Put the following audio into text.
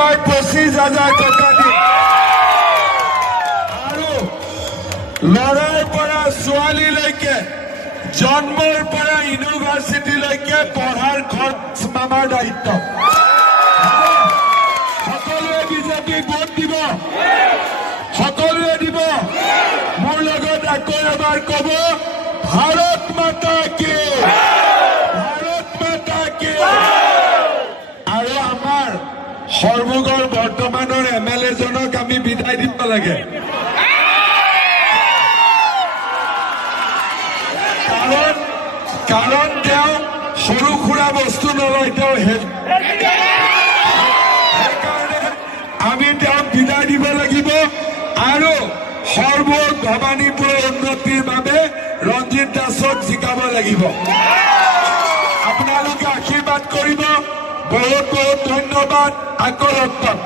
এইবাৰ 25,000 টকা দিম আৰু ল'ৰাৰ পৰা ছোৱালীলৈকে জন্মৰ পৰা ইউনিভাৰ্চিটিলৈকে পঢ়াৰ খৰচ আমাৰ দায়িত্ব। সকলোৱে বিজেপিক ভোট দিব, সকলোৱে দিব। মোৰ লগত আকৌ এবাৰ ক'ব, ভাৰত মাতা কি, ভাৰত মাতা কি। আৰু আমাৰ সৰ্বগড় বৰ্তমানৰ MLA জনক আমি বিদায় দিব লাগে, কাৰণ তেওঁ সৰু সুৰা বস্তু নলয়, তেওঁ সেইকাৰণে আমি তেওঁক বিদায় দিব লাগিব। আৰু ভৱানীপুৰৰ উন্নতিৰ বাবে ৰঞ্জিত দাসক জিকাব লাগিব। আপোনালোকে আশীৰ্বাদ কৰিব। বহুত বহুত ধন্যবাদ। আকৌ লগ পাম।